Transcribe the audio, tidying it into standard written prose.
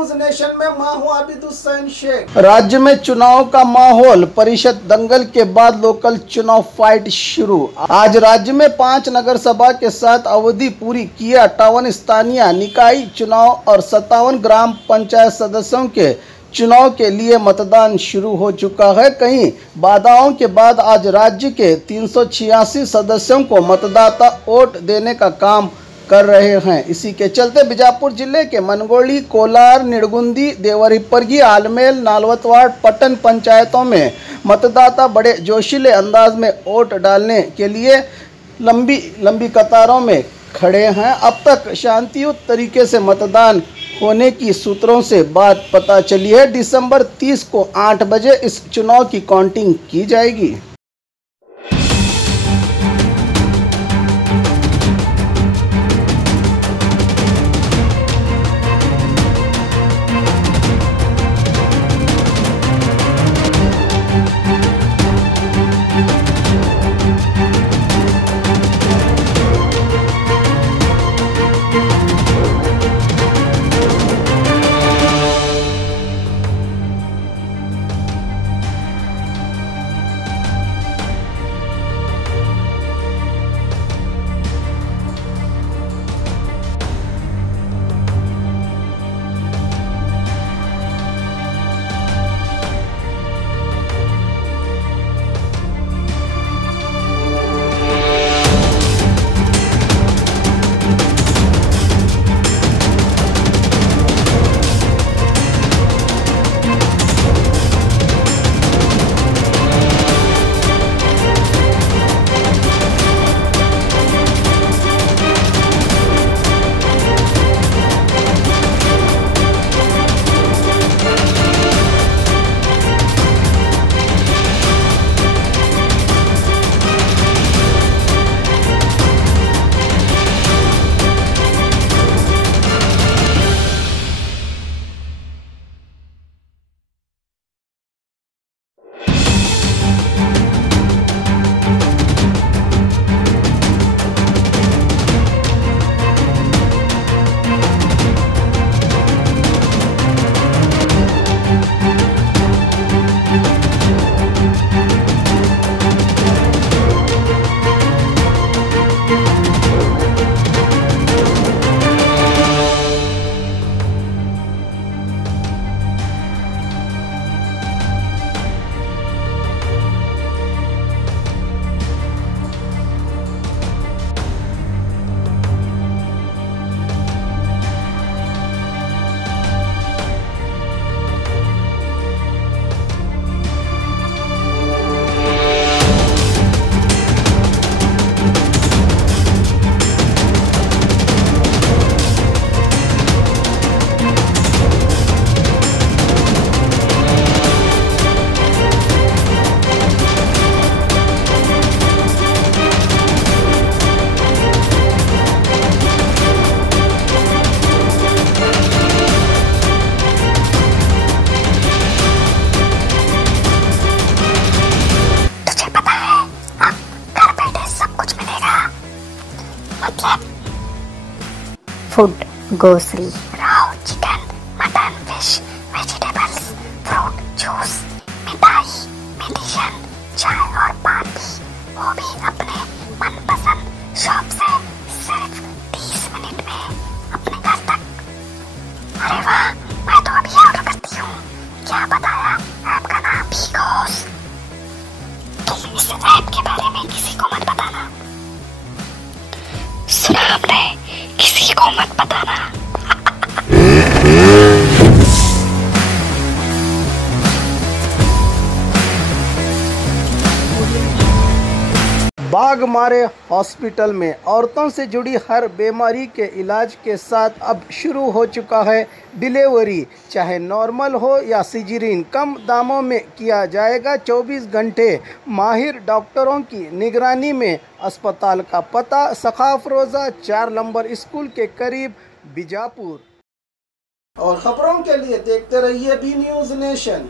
News nation में मैं हूं आबिद हुसैन शेख। राज्य में चुनाव का माहौल, परिषद दंगल के बाद लोकल चुनाव फाइट शुरू। आज राज्य में 5 नगर सभा के साथ अवधि पूरी किए 58 स्थानीय निकाय चुनाव और 57 ग्राम पंचायत सदस्यों के चुनाव के लिए मतदान शुरू हो चुका है। कई बाधाओं के बाद आज राज्य के 386 सदस्यों को मतदाता वोट देने का काम कर रहे हैं। इसी के चलते बीजापुर जिले के मनगोली, कोलार, निड़गुंदी, देवरीपरगी, आलमेल, नालवतवाड़, पट्टन पंचायतों में मतदाता बड़े जोशीले अंदाज में वोट डालने के लिए लंबी कतारों में खड़े हैं। अब तक शांतियुत तरीके से मतदान होने की सूत्रों से बात पता चली है। दिसंबर 30 को 8 बजे इस चुनाव की काउंटिंग की जाएगी। Food, grocery, raw chicken, mutton, fish, vegetables, fruit, juice, मिठाई, मेडिसिन, चाय और पान भी, वो भी अपने मनपसंद शॉप से सिर्फ 30 मिनट में अपने घर तक। अरे वाह, मैं तो अभी ऑर्डर करती हूँ। क्या बताया? ऐप का नाम बिगोस। तुम इस ऐप के बारे में किसी को मत बताना। सुना हमने? किसी को मत बताना। बाघमारे हॉस्पिटल में औरतों से जुड़ी हर बीमारी के इलाज के साथ अब शुरू हो चुका है डिलीवरी। चाहे नॉर्मल हो या सिजेरियन, कम दामों में किया जाएगा। 24 घंटे माहिर डॉक्टरों की निगरानी में। अस्पताल का पता सखाफ रोज़ा 4 नंबर स्कूल के करीब, बीजापुर। और खबरों के लिए देखते रहिए बी न्यूज़ नेशन।